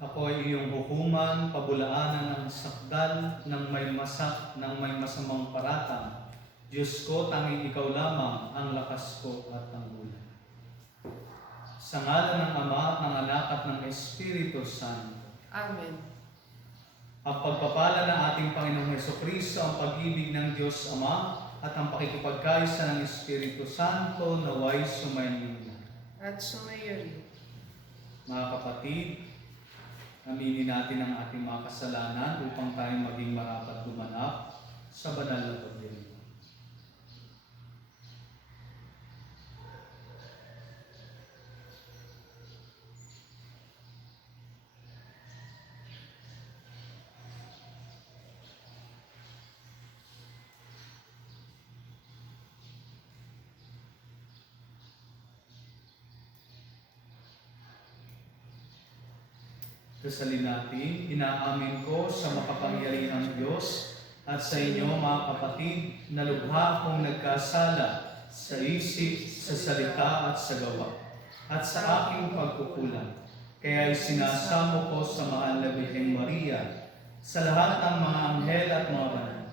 Ako ay iyong hukuman, pabulaanan ng sakdal ng may masamang paratang. Diyos ko, tanging ikaw lamang ang lakas ko at tanggulan. Sa ngalan ng Ama at ng Anak at ng Espiritu Santo. Amen. Ang pagpapala ng ating Panginoong Hesukristo, ang pag-ibig ng Diyos Ama, at ang pakikipagkaisa ng Espiritu Santo naway sumainyo. At sumayo rin. Mga kapatid, aminin natin ang ating mga kasalanan upang tayo maging marapat gumanap sa banal na pagdiriwang. Dasalin natin, inaamin ko sa makapangyarihang Diyos at sa inyo mga kapatid na lubha akong nagkasala sa isip, sa salita at sa gawa at sa aking pagkukulang. Kaya isinasamo ko sa mahal na Birheng Maria, sa lahat ng mga anghel at mga banal,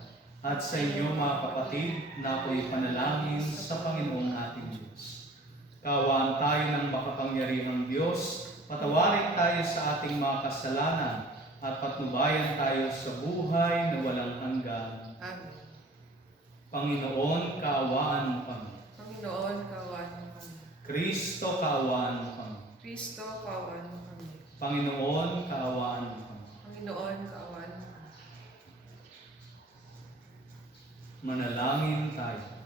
at sa inyo mga kapatid na ako'y panalangin sa Panginoong ating Diyos. Kaawaan tayo ng makapangyarihang Diyos, patawarin tayo sa ating mga kasalanan at patnubayan tayo sa buhay na walang hanggan. Amen. Panginoon, kaawaan mo kami. Panginoon, kaawaan mo kami. Kristo, kaawaan mo kami. Kristo, kaawaan mo kami. Panginoon, kaawaan mo kami. Panginoon, kaawaan mo kami. Manalangin tayo.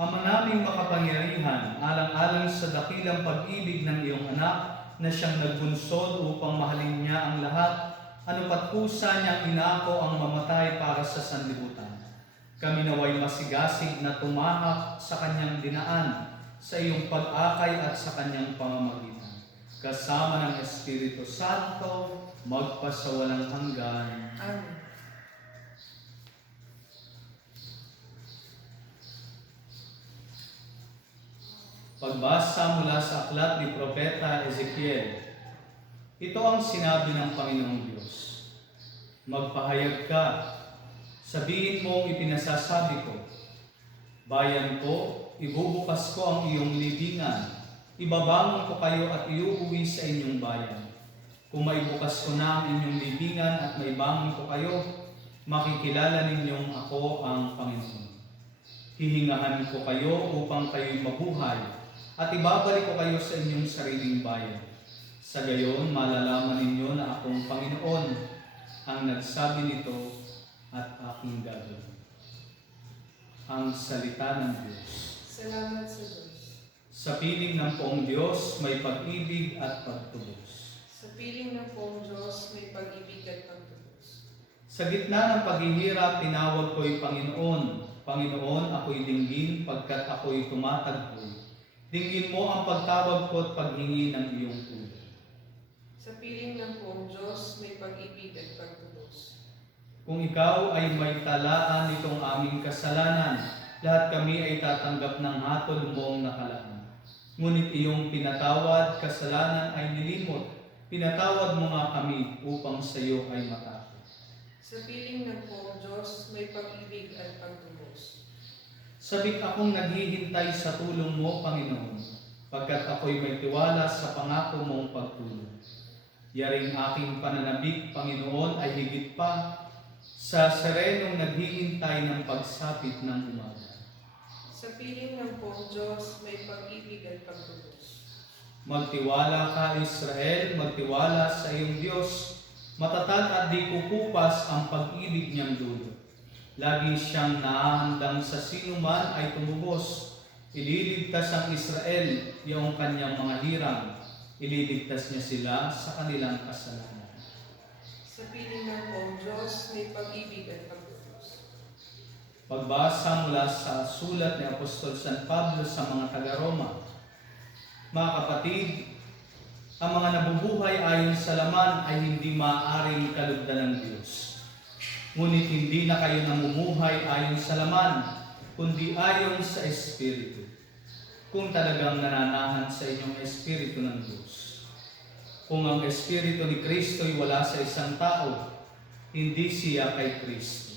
Ama naming makapangyarihan, alang-alang sa dakilang pag-ibig ng iyong anak na siyang nagbunsod upang mahalin niya ang lahat, anupat kusa niyang inako ang mamatay para sa sanlibutan. Kami naway masigasig na tumahak sa kanyang dinaan, sa iyong pag-akay at sa kanyang pamamagitan. Kasama ng Espiritu Santo, magpasawalang hanggan. Amen. Pagbasa mula sa aklat ni Propeta Ezekiel. Ito ang sinabi ng Panginoong Diyos. Magpahayag ka, sabihin mong ipinasasabi ko. Bayan ko, ibubukas ko ang iyong libingan. Ibabangon ko kayo at iuuwi sa inyong bayan. Kung maibukas ko na ang inyong libingan at maibangon ko kayo, makikilala ninyong ako ang Panginoon. Hihingahan ko kayo upang kayo'y mabuhay at ibabalik ko kayo sa inyong sariling bayan. Sa gayon, malalaman ninyo na akong Panginoon ang nagsabi nito at aking gagawin. Ang salita ng Diyos. Salamat sa Diyos. Sa piling ng poong Diyos, may pag-ibig at pagtubos. Sa piling ng poong Diyos, may pag-ibig at pagtubos. Sa gitna ng paghihirap, tinawag ko'y Panginoon. Panginoon, ako'y dinggin pagkat ako'y tumatagpoy. Dinggin mo ang pagtawag ko at paghingi ng iyong tulong. Sa piling ng poong Diyos, may pag-ibig at pagtubos. Kung ikaw ay may talaan nitong aming kasalanan, lahat kami ay tatanggap ng hatol mong nakalaan. Ngunit iyong pinatawad, kasalanan ay nilimot. Pinatawad mo nga kami upang sa iyo ay matapos. Sa piling ng poong Diyos, may pag-ibig at pagtubos. Sabik akong naghihintay sa tulong mo, Panginoon, pagkat ako'y may tiwala sa pangako mong pagtulong. Yaring aking pananabik, Panginoon, ay higit pa sa serenong naghihintay ng pagsapit ng umaga. Sa piling ng poong Diyos, may pag-ibig at pagtubos. Magtiwala ka, Israel, magtiwala sa iyong Diyos. Matatag at di kukupas ang pag-ibig niyang dulo. Lagi siyang naahandang sa sinuman ay tumubos. Ililigtas ang Israel, iyong kanyang mga hirang. Ililigtas niya sila sa kanilang kasalanan. Sa piling ng poong Diyos, may pag-ibig at pagtubos. Pagbasa mula sa sulat ni Apostol San Pablo sa mga taga-Roma. Mga kapatid, ang mga nabubuhay ayon sa laman ay hindi maaaring kalugdan ng Diyos. Ngunit hindi na kayo namumuhay ayon sa laman, kundi ayon sa Espiritu. Kung talagang nananahan sa inyong Espiritu ng Diyos. Kung ang Espiritu ni Kristo'y wala sa isang tao, hindi siya kay Kristo.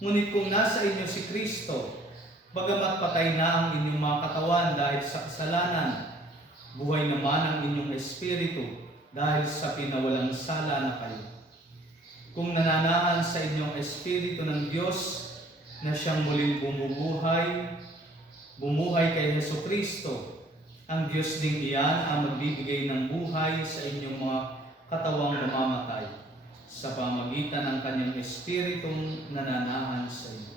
Ngunit kung nasa inyo si Kristo, bagamat patay na ang inyong mga katawan dahil sa kasalanan, buhay naman ang inyong Espiritu dahil sa pinawalang sala na kayo. Kung nananahan sa inyong Espiritu ng Diyos na siyang muling bumuhay kay Hesukristo, ang Diyos ding iyan ang magbibigay ng buhay sa inyong mga katawang mamamatay sa pamagitan ng kanyang Espiritong nananahan sa inyo.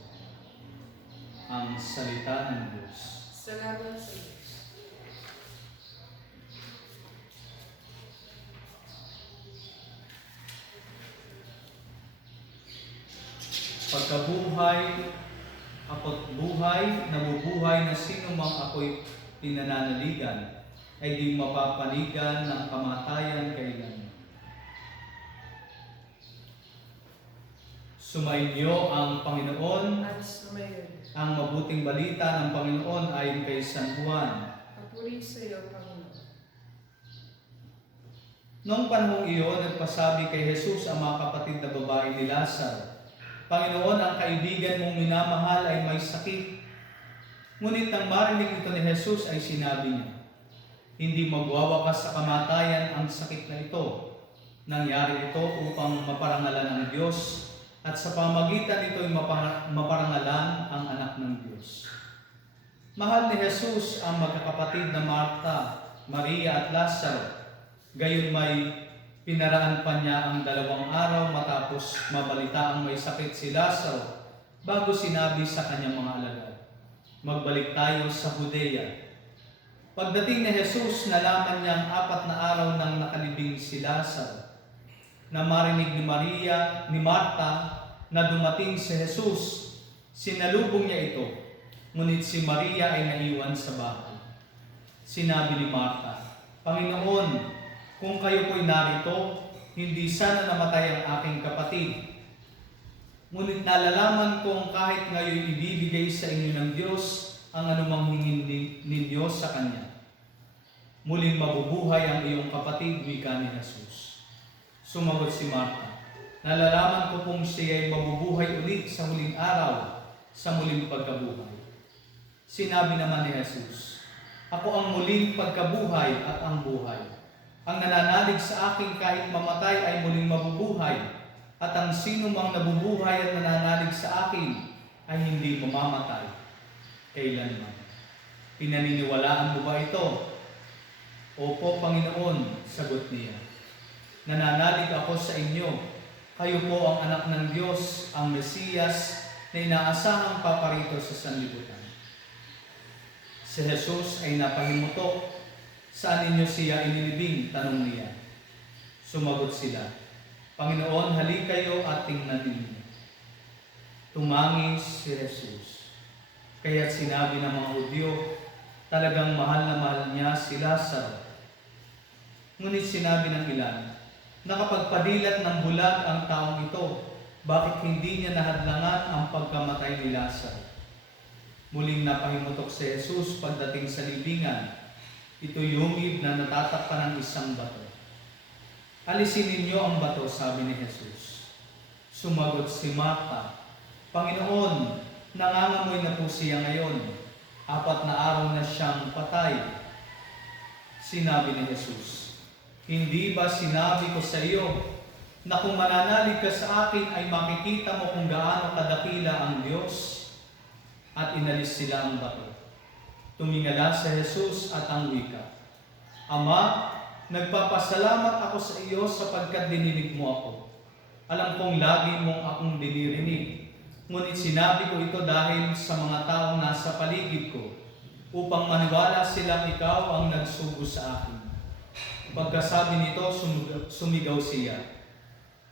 Ang salita ng Diyos. Salamat sa Diyos. Pagkabuhay, ako't buhay, nabubuhay na sino mang ako'y pinananaligan, ay di mapapanigan ng kamatayan kailanman. Sumainyo ang Panginoon, At sumayon. ang mabuting balita ng Panginoon ayon kay San Juan. Papuri sa iyo, Panginoon. Noong panahong iyon, nagpasabi kay Jesus ang mga kapatid na babae ni Lazaro, Panginoon, ang kaibigan mong minamahal ay may sakit. Ngunit nang marinig ito ni Jesus ay sinabi niya, hindi magwawakas sa kamatayan ang sakit na ito. Nangyari ito upang maparangalan ang Diyos at sa pamagitan nito'y maparangalan ang anak ng Diyos. Mahal ni Jesus ang magkakapatid na Marta, Maria at Lazaro. Gayon may pinaraan pa niya ang 2 araw matapos mabalita ang may sakit si Lazaro bago sinabi sa kanyang mga alagad, magbalik tayo sa Judea. Pagdating ni Jesus, nalaman niya ang 4 na araw nang nakalibing si Lazaro. Na marinig ni Marta na dumating si Jesus, sinalubong niya ito, ngunit si Maria ay naiwan sa bahay. Sinabi ni Marta, Panginoon, kung kayo po'y narito, hindi sana namatay ang aking kapatid. Ngunit nalalaman kong kahit ngayon ibibigay sa inyo ng Diyos ang anumang hingin ninyo sa Kanya. Muling mabubuhay ang iyong kapatid, wika ni Jesus. Sumagot si Marta, nalalaman ko pong siya ay mabubuhay ulit sa huling araw, sa muling pagkabuhay. Sinabi naman ni Jesus, ako ang muling pagkabuhay at ang buhay. Ang nananalig sa akin kahit mamatay ay muling mabubuhay, at ang sino mang nabubuhay at nananalig sa akin ay hindi mamamatay kailanman. Pinaniniwalaan mo ba ito? Opo, Panginoon, sagot niya. Nananalig ako sa inyo. Kayo po ang anak ng Diyos, ang Mesiyas na inaasahang paparito sa sanlibutan. Si Jesus ay napahimutok. Saan ninyo siya inilibing? Tanong niya. Sumagot sila, Panginoon, halik kayo at tingnan ninyo. Tumangis si Jesus. Kaya't sinabi ng mga Hudyo, talagang mahal na mahal niya si Lazaro. Ngunit sinabi ng ilan, nakapagpadilat ng bulag ang taong ito, bakit hindi niya nahadlangan ang pagkamatay ni Lazaro? Muling napahimutok si Jesus pagdating sa libingan. Ito yumib na natatakpan ng isang bato. Alisin ninyo ang bato, sabi ni Jesus. Sumagot si Marta, Panginoon, nangangamoy na po siya ngayon. 4 na araw na siyang patay. Sinabi ni Jesus, hindi ba sinabi ko sa iyo na kung mananalig ka sa akin ay makikita mo kung gaano kadakila ang Diyos? At inalis sila ang bato. Tumingala si Jesus at ang wika, Ama, nagpapasalamat ako sa iyo sapagkat dininig mo ako. Alam kong lagi mong akong dinirinig, ngunit sinabi ko ito dahil sa mga taong nasa paligid ko, upang maniwala silang ikaw ang nagsugo sa akin. Pagkasabi nito, sumigaw siya,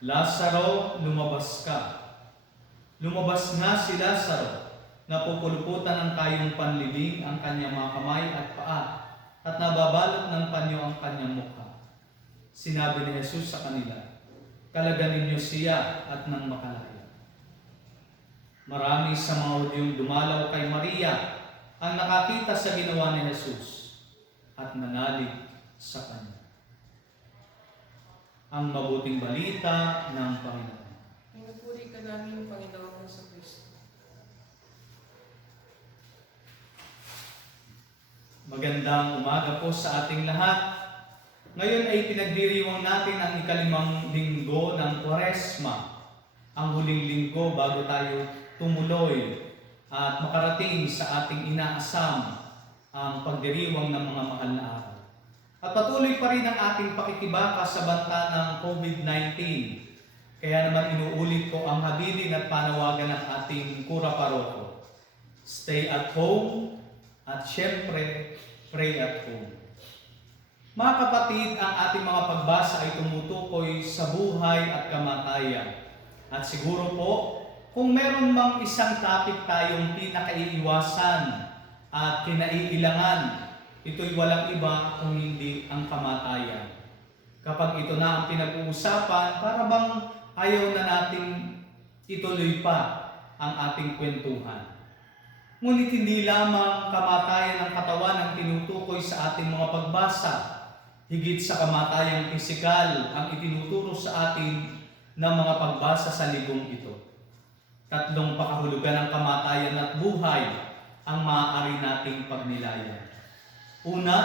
Lazaro, lumabas ka. Lumabas nga si Lazaro. Napupuluputan ng kayong panlibing ang kanyang mga kamay at paa, at nababalot ng panyo ang kanyang mukha. Sinabi ni Jesus sa kanila, kalaganin niyo siya at nang makalaya. Marami sa mga Hudyong dumalaw kay Maria ang nakakita sa ginawa ni Jesus at nanalig sa Kanya. Ang mabuting balita ng Panginoon. Pinupuri ka namin, Panginoon sa Kristo. Magandang umaga po sa ating lahat. Ngayon ay pinagdiriwang natin ang ika-5 linggo ng Kwaresma, ang huling linggo bago tayo tumuloy at makarating sa ating inaasam ang pagdiriwang ng mga mahal na araw. At patuloy pa rin ang ating pakikibaka sa banta ng COVID-19. Kaya naman inuulit ko ang habilin at panawagan ng ating kura paroko. Stay at home at syempre, pray at home. Mga kapatid, ang ating mga pagbasa ay tumutukoy sa buhay at kamatayan. At siguro po, kung meron mang isang topic tayong pinakaiiwasan at kinaiilangan, ito'y walang iba kung hindi ang kamatayan. Kapag ito na ang pinag-uusapan, para bang ayaw na nating ituloy pa ang ating kwentuhan. Ngunit hindi lamang kamatayan ng katawan ang tinutukoy sa ating mga pagbasa. Higit sa kamatayang pisikal ang itinuturo sa atin ng mga pagbasa sa libong ito. 3 pakahulugan ng kamatayan at buhay ang maaari nating pagnilayan. Una,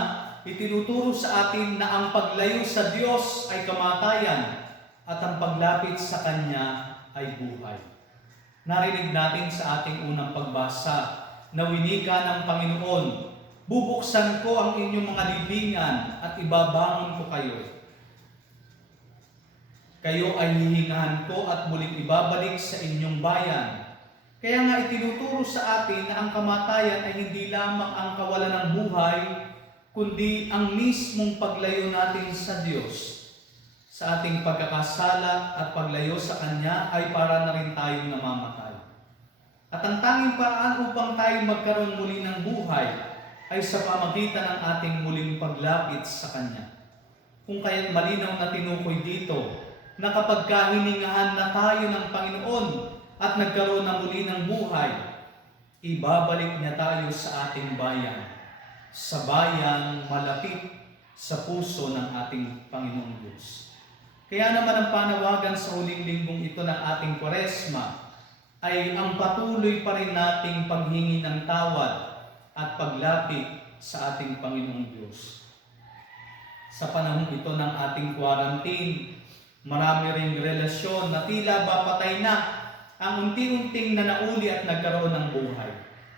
itinuturo sa atin na ang paglayo sa Diyos ay kamatayan at ang paglapit sa Kanya ay buhay. Narinig natin sa ating unang pagbasa na winika ng Panginoon, "Bubuksan ko ang inyong mga libingan at ibabangon ko kayo. Kayo ay hihingahan ko at muling ibabalik sa inyong bayan." Kaya nga itinuturo sa atin na ang kamatayan ay hindi lamang ang kawalan ng buhay, kundi ang mismong paglayo natin sa Diyos. Sa ating pagkakasala at paglayo sa Kanya ay para na rin tayong namamatay. At ang tanging paraan upang tayo magkaroon muli ng buhay ay sa pamagitan ng ating muling paglapit sa Kanya. Kung kaya't malinaw na tinukoy dito na kapag hiningahan na tayo ng Panginoon at nagkaroon na muli ng buhay, ibabalik niya tayo sa ating bayan, sa bayang malapit sa puso ng ating Panginoong Diyos. Kaya naman ang panawagan sa huling linggong ito ng ating Kwaresma ay ang patuloy pa rin nating paghingi ng tawad at paglapit sa ating Panginoong Diyos. Sa panahon ito ng ating quarantine, marami ring relasyon na tila ba patay na ang unti-unting nanauli at nagkaroon ng buhay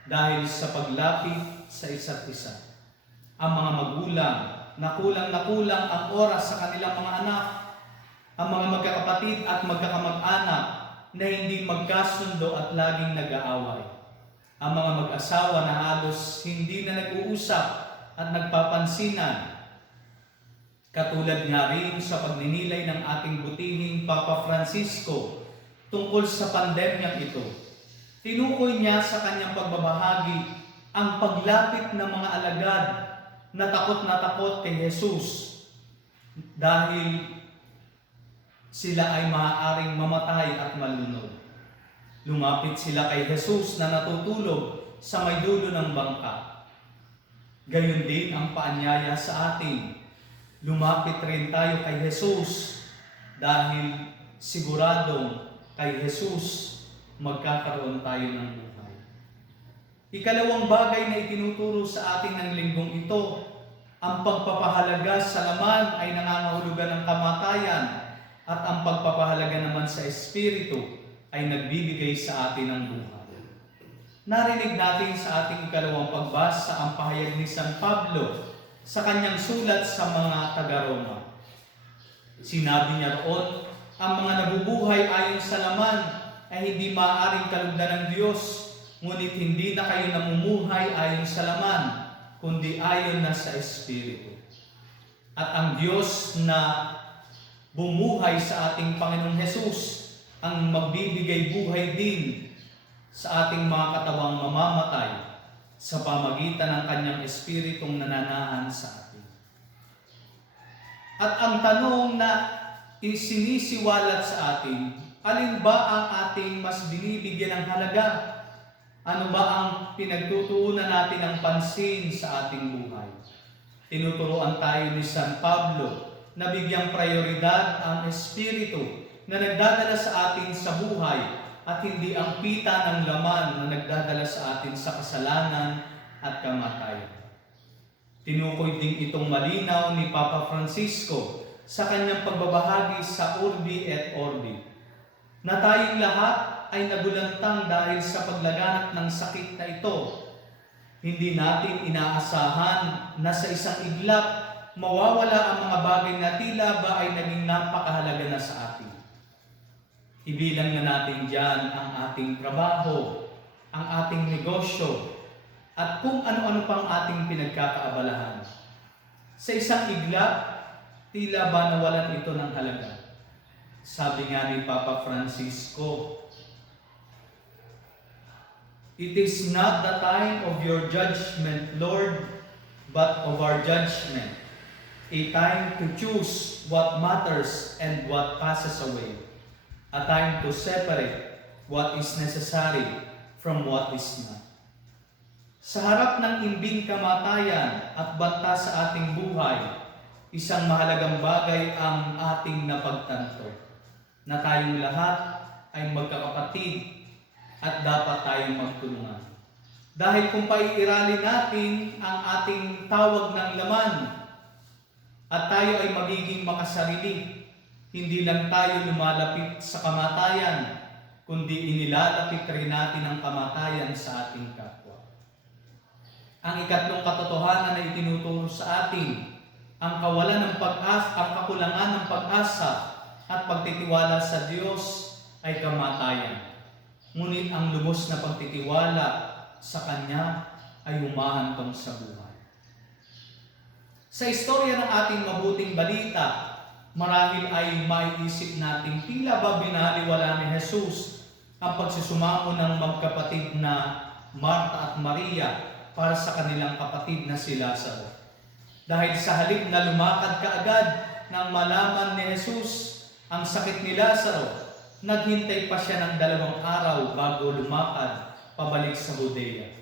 dahil sa paglapit sa isa't isa. Ang mga magulang na kulang ang oras sa kanilang mga anak, ang mga magkakapatid at magkakamag-anak na hindi magkasundo at laging nag-aaway, ang mga mag-asawa na halos hindi na nag-uusap at nagpapansinan. Katulad nga rin sa pagninilay ng ating butihing Papa Francisco tungkol sa pandemyang ito. Tinukoy niya sa kanyang pagbabahagi ang paglapit ng mga alagad na takot kay Jesus dahil sila ay maaaring mamatay at malunod. Lumapit sila kay Jesus na natutulog sa may dulo ng bangka. Gayon din ang paanyaya sa atin. Lumapit rin tayo kay Jesus dahil siguradong kay Jesus magkakaroon tayo ng buhay. Ikalawang bagay na itinuturo sa atin ng linggong ito, ang pagpapahalaga sa laman ay nangangahulugan ng kamatayan at ang pagpapahalaga naman sa Espiritu ay nagbibigay sa atin ng buhay. Narinig natin sa ating ikalawang pagbasa ang pahayag ni San Pablo sa kanyang sulat sa mga taga-Roma. Sinabi niya roon, ang mga nabubuhay ayon sa laman ay hindi maaaring kalugdan ng Diyos, ngunit hindi na kayo namumuhay ayon sa laman, kundi ayon na sa Espiritu. At ang Diyos na bumuhay sa ating Panginoong Hesus ang magbibigay buhay din sa ating mga katawang mamamatay sa pamagitan ng kanyang Espiritong nananahan sa atin. At ang tanong na isinisiwalat sa atin, Alin ba ang ating mas binibigyan ng halaga? Ano ba ang pinagtutuunan natin ng pansin sa ating buhay? Tinuturuan tayo ni San Pablo na bigyang prioridad ang Espiritu na nagdadala sa atin sa buhay at hindi ang pita ng laman na nagdadala sa atin sa kasalanan at kamatayan. Tinukoy din itong malinaw ni Papa Francisco sa kanyang pagbabahagi sa Urbi et Orbi, na tayong lahat ay nagulantang dahil sa paglaganap ng sakit na ito. Hindi natin inaasahan na sa isang iglap mawawala ang mga bagay na tila ba ay naging napakahalaga na sa atin. Ibilang na natin dyan ang ating trabaho, ang ating negosyo, at kung ano-ano pang ating pinagkakaabalahan. Sa isang iglap, tila ba nawalan ito ng halaga? Sabi nga ni Papa Francisco, "It is not the time of your judgment, Lord, but of our judgment, a time to choose what matters and what passes away, a time to separate what is necessary from what is not." Sa harap ng imbing kamatayan at banta sa ating buhay, isang mahalagang bagay ang ating napagtanto, na tayong lahat ay magkakapatid at dapat tayong magtulungan. Dahil kung paiiralin natin ang ating tawag ng laman at tayo ay magiging makasarili, hindi lang tayo lumalapit sa kamatayan, kundi inilalapit rin natin ang kamatayan sa ating kapwa. Ang ikatlong katotohanan na itinuturo sa atin, ang kawalan ng pag-asa, ang kakulangan ng pag-asa at pagtitiwala sa Diyos ay kamatayan. Ngunit ang lubos na pagtitiwala sa Kanya ay humahantong sa buhay. Sa istorya ng ating mabuting balita, marahil ay maiisip natin tila ba binaliwala ni Jesus ang pagsusumamo ng magkapatid na Marta at Maria para sa kanilang kapatid na si Lazaro. Dahil sa halip na lumakad kaagad nang malaman ni Jesus ang sakit ni Lazaro, naghintay pa siya ng 2 araw bago lumakad pabalik sa Judea.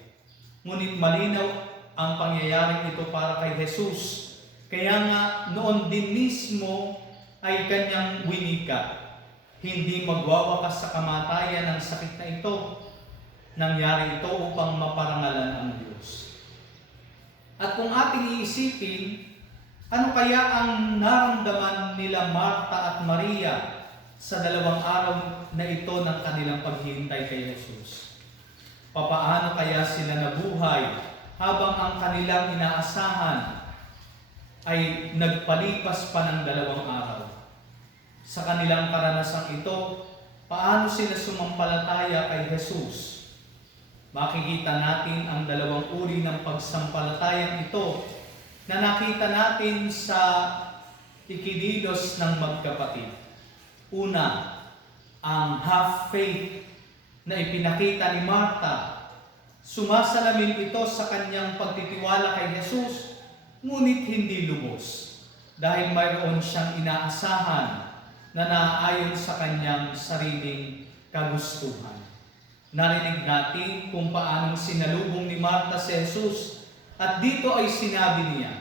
Ngunit malinaw ang pangyayaring ito para kay Jesus. Kaya nga noon din mismo ay kanyang winika, hindi magwawakas sa kamatayan ng sakit na ito. Nangyari ito upang maparangalan ang Diyos. At kung ating iisipin, ano kaya ang naramdaman nila Marta at Maria sa 2 araw na ito ng kanilang paghihintay kay Jesus? Papaano kaya sila nabuhay habang ang kanilang inaasahan ay nagpalipas pa ng 2 araw? Sa kanilang karanasang ito, paano sila sumampalataya kay Jesus? Makikita natin ang 2 uri ng pagsampalatayang ito na nakita natin sa ikinilos ng magkapatid. Una, ang half faith na ipinakita ni Marta. Sumasalamin ito sa kanyang pagtitiwala kay Jesus, ngunit hindi lubos, dahil mayroon siyang inaasahan na naaayon sa kanyang sariling kagustuhan. Narinig natin kung paanong sinalubong ni Marta si Jesus, at dito ay sinabi niya,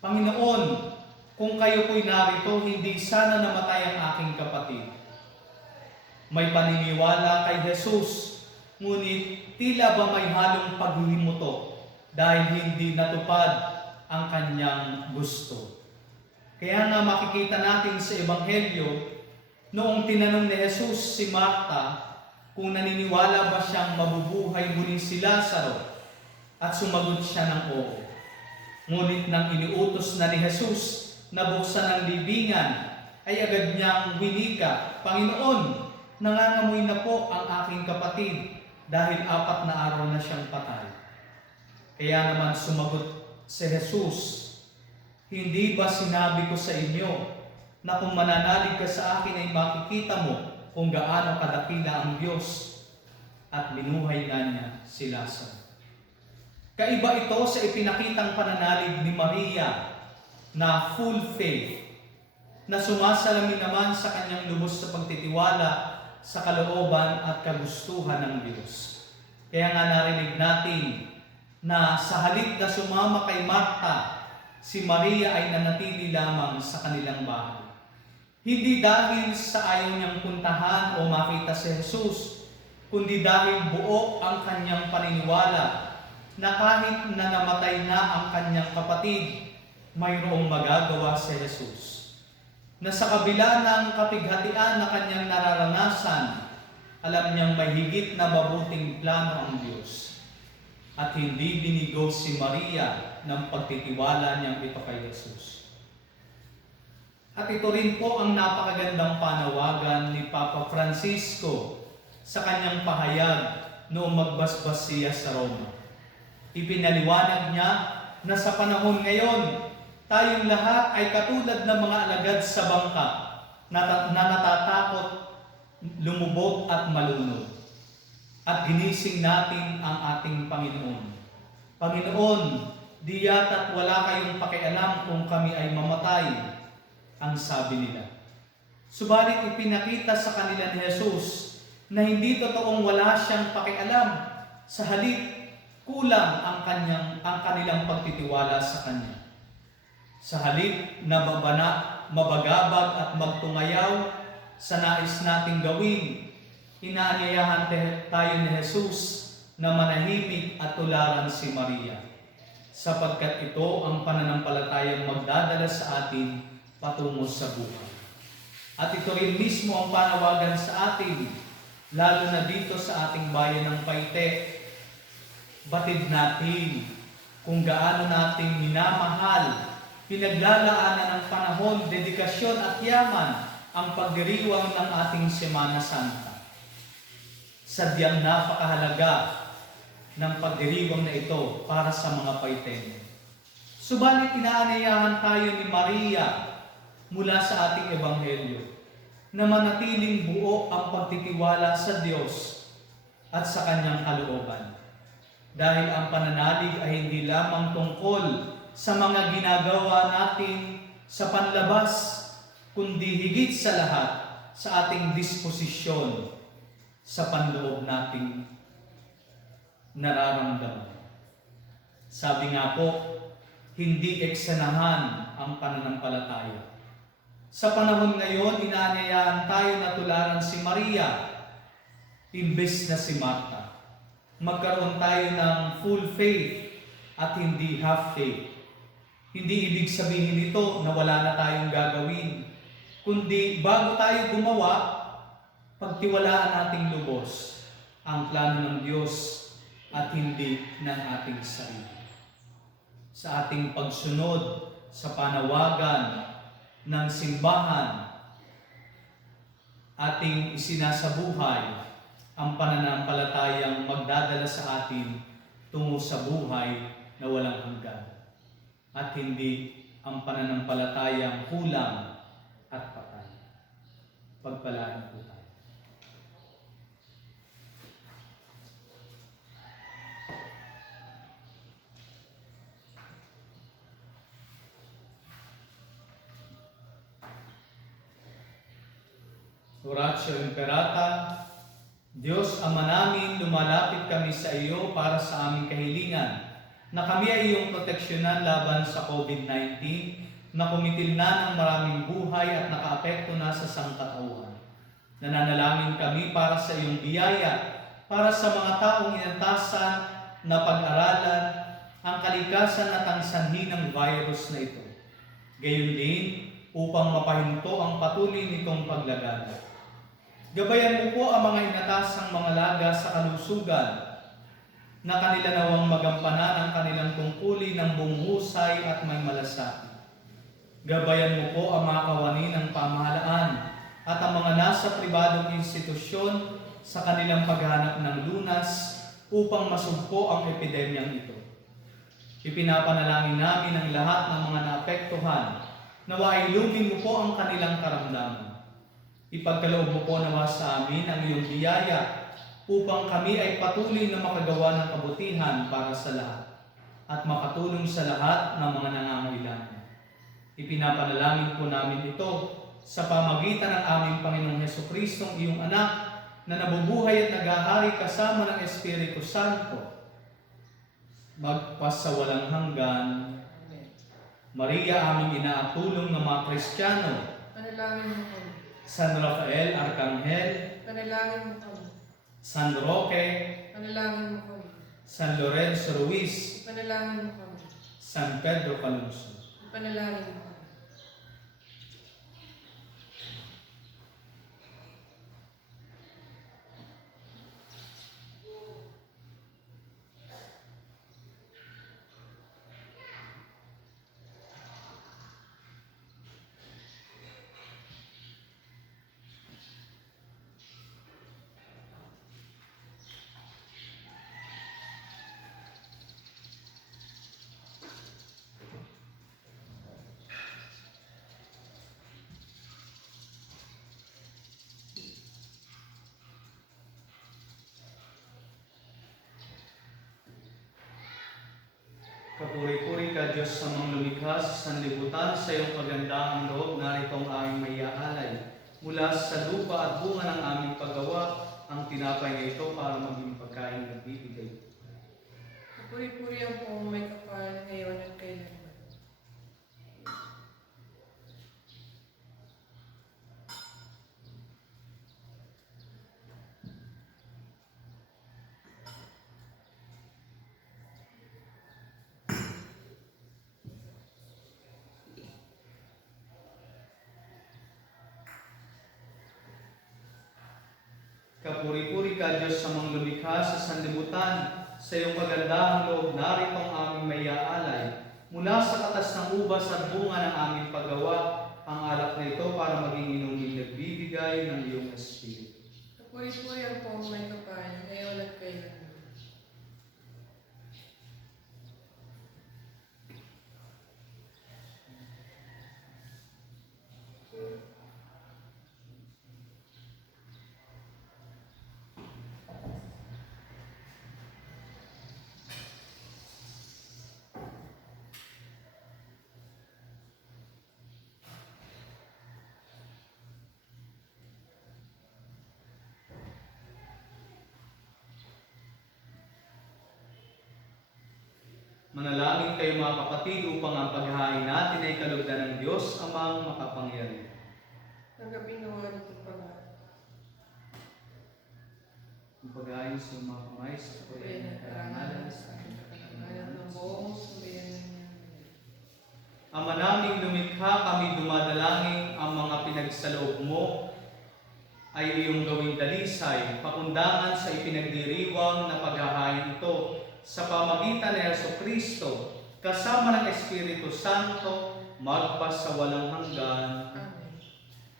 "Panginoon, kung kayo po'y narito, hindi sana namatay ang aking kapatid." May paniniwala kay Jesus, ngunit tila ba may halong paghihimutok dahil hindi natupad ang kanyang gusto. Kaya nga makikita natin sa Ebanghelyo, noong tinanong ni Jesus si Marta kung naniniwala ba siyang mabubuhay muli si Lazaro, at sumagot siya ng oo. Ngunit nang iniutos na ni Jesus na buksan ang libingan, ay agad niyang winika, "Panginoon, nangangamoy na po ang aking kapatid dahil 4 na araw na siyang patay." Kaya naman sumagot si Jesus, "Hindi ba sinabi ko sa inyo na kung mananalig ka sa akin ay makikita mo kung gaano kadakila ang Diyos?" At binuhay nga niya si Lazaro. Kaiba ito sa ipinakitang pananalig ni Maria na full faith, na sumasalamin naman sa kanyang lubos na pagtitiwala sa kalooban at kagustuhan ng Diyos. Kaya nga narinig natin na sa halip na sumama kay Marta, si Maria ay nanatili lamang sa kanilang bahay. Hindi dahil sa ayaw niyang puntahan o makita si Jesus, kundi dahil buo ang kanyang paniniwala na kahit na namatay na ang kanyang kapatid, mayroong magagawa si Jesus. Na sa kabila ng kapighatian na kanyang nararanasan, alam niyang may higit na mabuting plano ang Diyos. At hindi binigo si Maria ng pagtitiwala niyang ito kay Jesus. At ito rin po ang napakagandang panawagan ni Papa Francisco sa kanyang pahayag noong magbasbas siya sa Roma. Ipinaliwanag niya na sa panahon ngayon, tayong lahat ay katulad ng mga alagad sa bangka na natatakot, lumubog at malunod. At ginising natin ang ating Panginoon. Panginoon, di yata't wala kayong pakialam kung kami ay mamatay, ang sabi nila. Subalit ipinakita sa kanila ni Jesus na hindi totoong wala siyang pakialam. Sa halip, kulang ang kanilang pagtitiwala sa Kanya. Sa halip na mabagabag at magtungayaw sa nais nating gawin, inaanyayahan tayo ni Jesus na manahimik at tularan si Maria, sapagkat ito ang pananampalatayang magdadala sa atin patungo sa buhay. At ito rin mismo ang panawagan sa atin, lalo na dito sa ating bayan ng Paite. Batid natin kung gaano natin minamahal, pinaglalaanan ng panahon, dedikasyon at yaman ang pagdiriwang ng ating Semana Santa. Sadyang napakahalaga ng pagdiriwang na ito para sa mga Paitenyo. Subalit inaanyayahan tayo ni Maria mula sa ating Ebanghelyo na manatiling buo ang pagtitiwala sa Diyos at sa Kanyang kalooban. Dahil ang pananalig ay hindi lamang tungkol sa mga ginagawa natin sa panlabas, kundi higit sa lahat sa ating disposisyon sa panloob nating nararamdaman. Sabi nga po, hindi eksanahan ang pananampalataya. Sa panahon ngayon, inaanyayahan tayo na tularan si Maria, imbes na si Marta. Magkaroon tayo ng full faith at hindi half faith. Hindi ibig sabihin nito na wala na tayong gagawin, kundi bago tayo gumawa, pagtiwalaan nating lubos ang plano ng Diyos at hindi ng ating sarili. Sa ating pagsunod sa panawagan ng simbahan, ating isinasabuhay ang pananampalatayang magdadala sa atin tungo sa buhay na walang hanggan, at hindi ang pananampalatayang kulang at patay. Pagpalaan po tayo. Oratio Imperata. Diyos Ama namin, lumalapit kami sa iyo para sa aming kahilingan na kami ay iyong proteksyonan laban sa COVID-19 na kumitil na ng maraming buhay at nakaapekto na sa sangkatauhan. Nananalangin kami para sa iyong biyaya, para sa mga taong inantasan na pag-aralan ang kalikasan at ang sanhi ng virus na ito. Gayon din upang mapahinto ang patuloy nitong paglaganap. Gabayan mo po ang mga inatasang mga laga sa kalusugan na kanila nawang magampanan ang kanilang tungkulin ng buong husay at may malasakit. Gabayan mo po ang mga kawani ng pamahalaan at ang mga nasa pribadong institusyon sa kanilang paghanap ng lunas upang masugpo ang epidemyang ito. Ipinapanalangin namin ang lahat ng mga naapektuhan, nawa ilugin mo po ang kanilang karamdaman. Ipagkaloob mo po nawa sa amin ang iyong biyaya upang kami ay patuloy na makagawa ng kabutihan para sa lahat at makatulong sa lahat ng mga nangangailangan. Ipinapanalangin po namin ito sa pamagitan ng aming Panginoong Hesukristong iyong anak na nabubuhay at naghahari kasama ng Espiritu Santo, magpasawalang hanggan. Amen. Maria, aming ina at tulong ng mga Kristiyano, Panalangin mo kami. San Rafael, Arkanghel, Panalangin mo kami. San Roque, Panalangin mo kami. San Lorenzo Ruiz, Panalangin mo kami. San Pedro Calungsod. Panalangin mo kami. Kapuri-puri ka, Diyos sa mga lumikha sa sanlibutan, sa iyong kagandahang loob, narito ang aming maiaalay. Mula sa lupa at bunga ng aming paggawa, ang tinapay na ito para maging pagkain ng bibigay. Puri-puri ang poong may kapal ngayon at kailanman. Kapuri-puri ka, Diyos sa mga lumikha sa sanlibutan, sa iyong kagandahang loob, narito ang aming maiaalay. Mula sa katas ng ubas at bunga ng aming paggawa, ang alak na ito para maging inuming nagbibigay ng iyong Espiritu. Puri-puri ang poong may kapal ngayon at kailanman. Manalangin kayo mga kapatid upang ang paghahain natin ay kalugdan ng Diyos amang makapangyarihan. Tanggapin nawa nito paghahain. Ang paghahain sa mga kamay sa Sabayan kapatid at karangalan sa aking katangalan ng buong sabayan niya. Ama naming lumikha, kami dumadalangin ang mga pinagsaloob mo ay iyong gawing dalisay, pakundangan sa ipinagdiriwang na paghahain ito sa pamagitan ni Jesucristo, kasama ng Espiritu Santo, magpasawalang hanggan. Amen.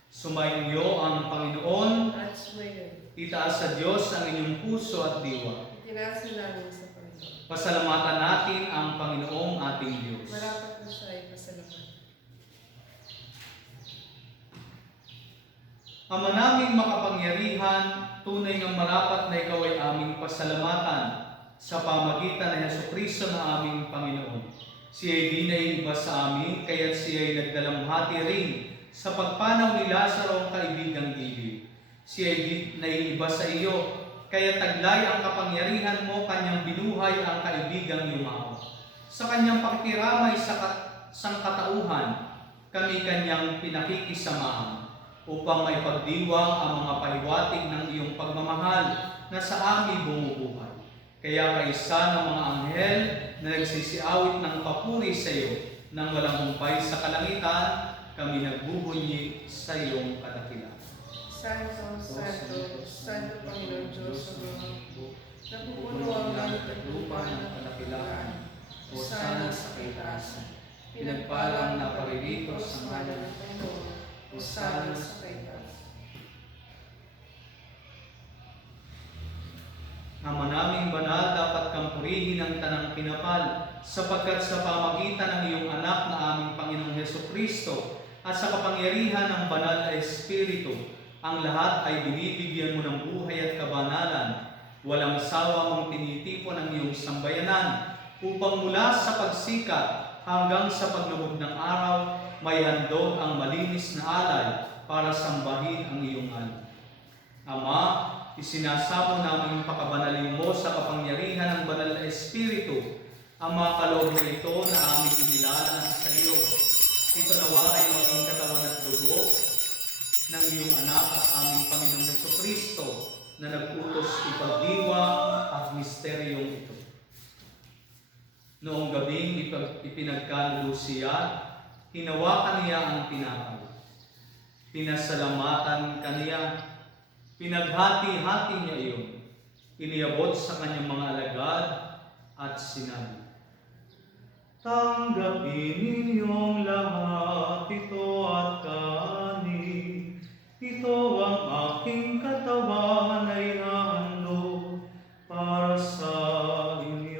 Sumainyo ang Panginoon, At sumayon. itaas sa Diyos ang inyong puso at diwa. Itinasa namin sa Panginoon. Pasalamatan natin ang Panginoong ating Diyos. Marapat na siya ay pasalamat. Ama naming makapangyarihan, tunay ng marapat na ikaw ay aming pasalamatan sa pamagitan ng Jesucristo na aming Panginoon. Siya ay di naiiba sa amin, kaya't siya ay nagdalamhati rin sa pagpanaw ni Lazaro ang kaibigang gilid. Siya ay di naiiba sa iyo, kaya taglay ang kapangyarihan mo, kanyang binuhay ang kaibigang yumao. Sa kanyang pakikiramay sa sangkatauhan, kami kanyang pinakikisamahan upang may pagdiwang ang mga pahiwatig ng iyong pagmamahal na sa amin bumubuhay. Kaya kaisa ng mga anghel na nagsisiawit ng papuri sa iyo nang walang humpay sa kalangitan, kami nagbubunyi sa iyong kadakilaan. Santo, Santo, Santo Panginoon Diyos sa mga napupuno ang langit at lupa ng kadakilaan. Hosana sa kaitaasan. Pinagpalang na paririto sa ngalan ng Panginoon. Hosana sa kaitaasan. Ama naming banal, dapat kang purihin ang tanang pinapal, sapagkat sa pamagitan ng iyong anak na aming Panginoong Jesucristo at sa kapangyarihan ng banal na Espiritu, ang lahat ay binibigyan mo ng buhay at kabanalan. Walang sawa mong tinitipon ang iyong sambayanan, upang mula sa pagsikat hanggang sa paglubog ng araw, may handog ang malinis na alay para sambahin ang iyong alay. Ama, isinasamo namin pakabanalin mo sa kapangyarihan ng banal na Espiritu ang mga kaloob na ito na aming inilalaan sa iyo. Ito nawa ay maging katawan at dugo ng iyong anak at aming Panginoong Jesucristo na nag-utos ipagdiwang at misteryong ito. Noong gabing ipinagkanulo siya, hinawakan niya ang tinapay. Pinasalamatan kaniya, pinaghati-hati niya iyon. Iniabot sa kanyang mga alagad at sinabi, "Tanggapin ninyong lahat ito at kanin. Ito ang aking katawan na ihahandog para sa inyo."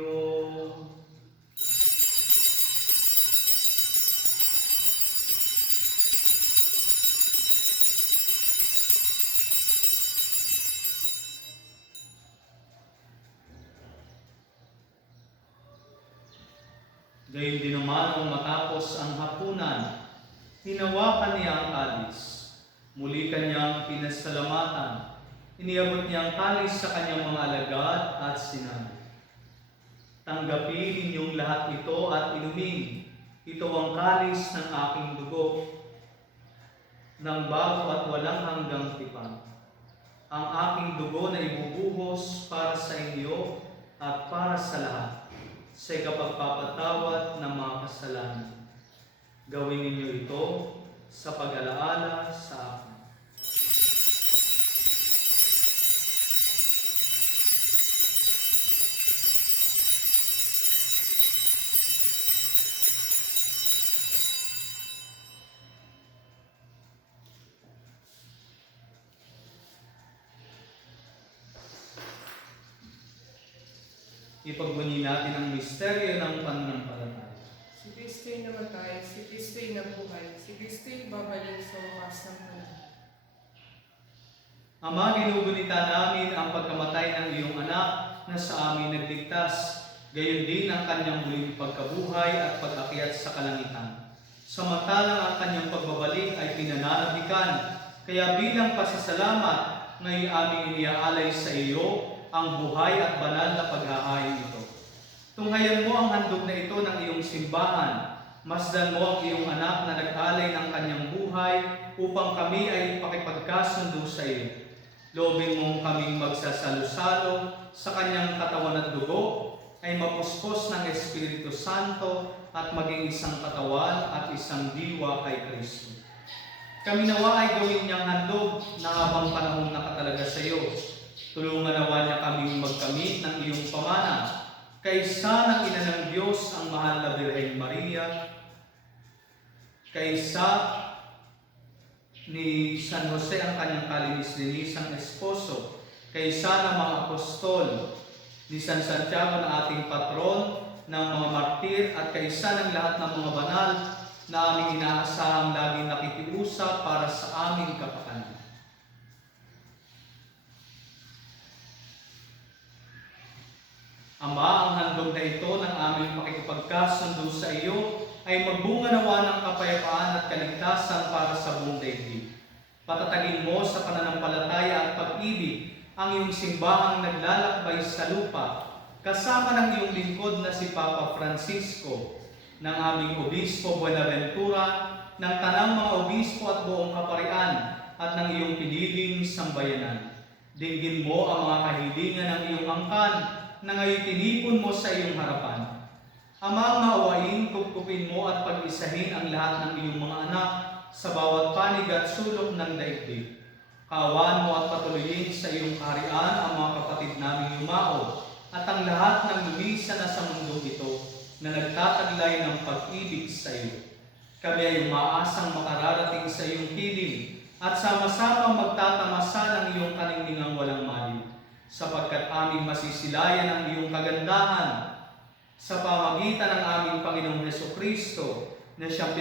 Gayun din naman nung matapos ang hapunan, hinawakan niya ang kalis. Muli kanyang pinasalamatan. Iniabot niya ang kalis sa kanyang mga alagad at sinabi, "Tanggapin ninyong lahat ito at inumin. Ito ang kalis ng aking dugo, ng bago at walang hanggang tipan. Ang aking dugo na ibubuhos para sa inyo at para sa lahat, sa ikapagpapatawad ng mga kasalanan. Gawin ninyo ito sa pag-alaala sa akin." Ipagbunyi natin ang misteryo ng pananampalataya. Si Kristo'y namatay, si Kristo'y nabuhay, si Kristo'y babalik sa wakas ng panahon. Ama, ginugunita namin ang pagkamatay ng iyong anak na sa amin nagligtas, gayon din ang kanyang muling pagkabuhay at pag-akyat sa kalangitan. Samantalang ang kanyang pagbabalik ay pinananabikan, kaya bilang pasasalamat, ngayon aming iniaalay sa iyo ang buhay at banal na paghahain ito. Tunghayan mo ang handog na ito ng iyong simbahan. Masdan mo ang iyong anak na nag-alay ng kanyang buhay upang kami ay pakipagkasundo sa iyo. Loobin mong kaming magsasalo-salo sa kanyang katawan at dugo, ay mapuspos ng Espiritu Santo at maging isang katawan at isang diwa kay Kristo. Kami nawa ay gawin niyang handog na habang panahon nakatalaga sa iyo. Tulungan nawa niya kaming magkamit ng iyong pamana, kaysa ng ina ng Diyos ang mahal na Birhen Maria, kaysa ni San Jose ang kanyang kalinis-linisang esposo, kaysa ng mga apostol, ni San Santiago na ating patron ng mga martir, at kaysa ng lahat ng mga banal na aming inaasahang laging nakikiusap para sa aming kapakanan. Ama, ang handog na ito ng aming pakikipagkasundo sa iyo ay magbunga nawa ng kapayapaan at kaligtasan para sa buong daigdig. Patatagin mo sa pananampalataya at pag-ibig ang iyong simbahang naglalakbay sa lupa, kasama ng iyong lingkod na si Papa Francisco, ng aming Obispo Buenaventura, ng tanang mga obispo at buong kaparian, at ng iyong piniling sambayanan. Dinggin mo ang mga kahilingan ng iyong angkan na ngayon tinipon mo sa iyong harapan. Ama, maawain, kupkupin mo at pag-isahin ang lahat ng iyong mga anak sa bawat panig at sulok ng daigdig. Kaawaan mo at patuloyin sa iyong kaharian ang mga kapatid naming yumao at ang lahat ng lumisa na sa mundong ito na nagtataglay ng pag-ibig sa iyo. Kami ay umaasang makararating sa iyong piling at sama-sama magtatamasa ng iyong kaningningang walang mali, sapagkat aming masisilayan ang iyong kagandahan sa pamagitan ng aming Panginoong Jesucristo na siyang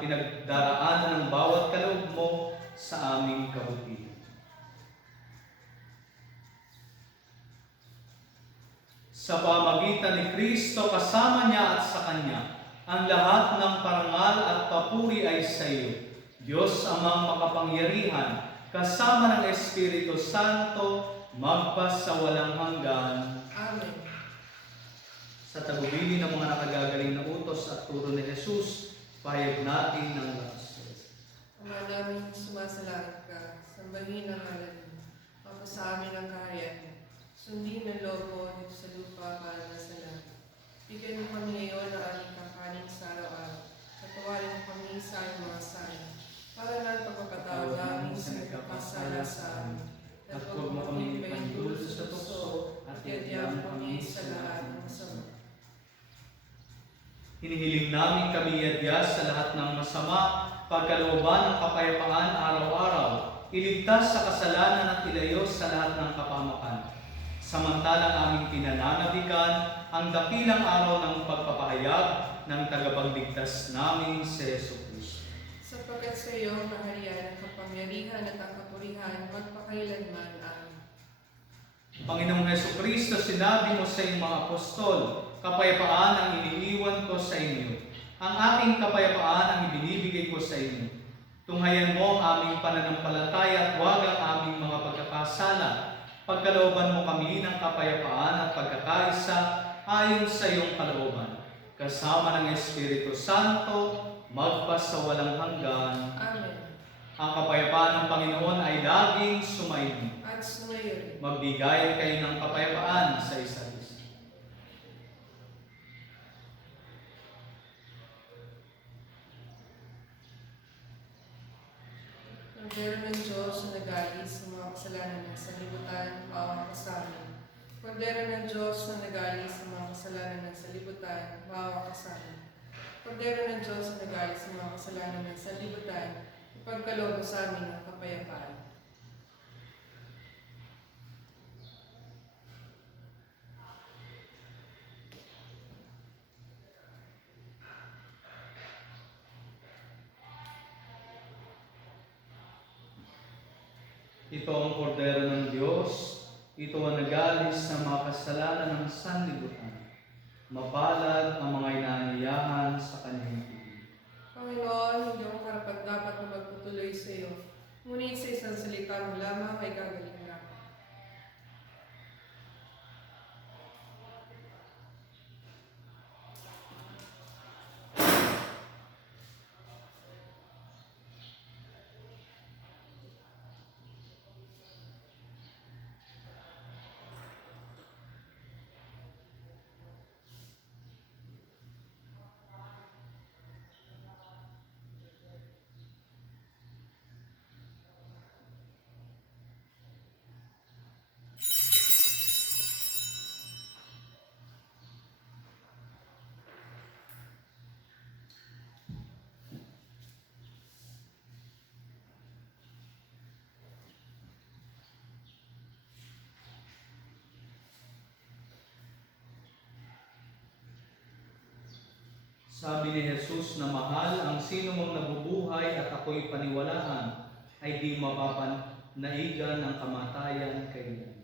pinagdaraanan ng bawat kaloob mo sa aming kabutihan. Sa pamagitan ni Kristo, kasama niya at sa Kanya, ang lahat ng parangal at papuri ay sa iyo, Diyos Amang makapangyarihan, kasama ng Espiritu Santo, magpasawalang hanggan. Amen. Sa tagubilin ng mga nakagagaling na utos at turo ni Jesus, pahayag natin ng lakas. Ama namin sumasalangit ka, sambahin ang ngalan mo. Papa sa amin ang kaharian mo. Sundin ang loob mo dito sa lupa para sa langit. Bigyan mo kami ngayon ng aming kakanin sa araw-araw. Patawarin mo kami sa aming mga sala, para ng pagpapatawad namin sa nagkakasala sa amin. At huwag mo kami ipaindulot sa tukso, at yadyan kami sa lahat ng masama. Hinihiling namin kami yadya sa lahat ng masama, pagkalooban ng kapayapaan araw-araw, iligtas sa kasalanan at ilayo sa lahat ng kapamakan. Samantalang aming pinananabikan ang dakilang araw ng pagpapahayag ng tagapagligtas namin si Jesucristo. Sapagkat sa iyo ang kaharian, ang kapangyarihan at ang kapurihan, magpakailanman. Amen. Panginoong Jesucristo, sinabi mo sa iyong mga apostol, kapayapaan ang iniiwan ko sa inyo. Ang aking kapayapaan ang ibinibigay ko sa inyo. Tunghayan mo ang aming pananampalataya at huwag ang aming mga pagkakasala. Pagkalooban mo kami ng kapayapaan at pagkakaisa ayon sa iyong kalooban. Kasama ng Espiritu Santo, magpasawalang hanggan. Amen. Ang kapayapaan ng Panginoon ay laging sumainyo. At sumayon. Magbigayan kayo ng kapayapaan sa isa't isa. Kordero ng Diyos na nagalis sa mga kasalanan ng salibutan, bawa ka sa amin. Kordero ng Diyos na nagalis sa mga kasalanan ng salibutan, bawa ka sa amin. Kordero ng Diyos na nagalis sa mga kasalanan ng salibutan, ipagkaloob mo sa amin ang kapayapaan. Ito ang kordero ng Diyos. Ito ang nagalis sa mga kasalanan ng sanlibutan. Mapalad ang mga inaaniyahan sa kanyang pili. Panginoon, hindi ako karapat-dapat na magpatuloy sa iyo. Ngunit sa isang salita mo lamang ay gagaling na. Sabi ni Jesus na mahal ang sino mong nabubuhay at ako'y paniwalaan ay di mapapanaigan ng kamatayan kailan.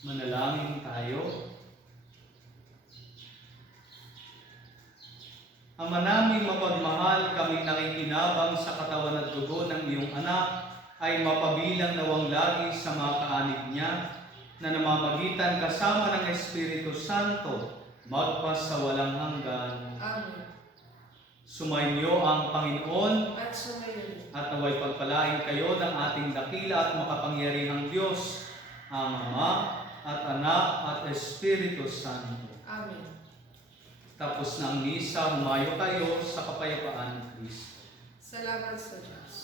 Manalangin tayo. Ama naming mapagmahal, kami nakikinabang sa katawan at dugo ng iyong anak ay mapabilang nawang lagi sa mga kaanib niya na namamagitan kasama ng Espiritu Santo magpasawalang hanggan. Amen. Sumainyo ang Panginoon At sumayon. at naway pagpalain kayo ng ating dakila at makapangyarihang Diyos, ang Ama at Anak at Espiritu Santo. Amen. Tapos ng misa, humayo kayo sa kapayapaan ni Kristo. Salamat sa Diyos.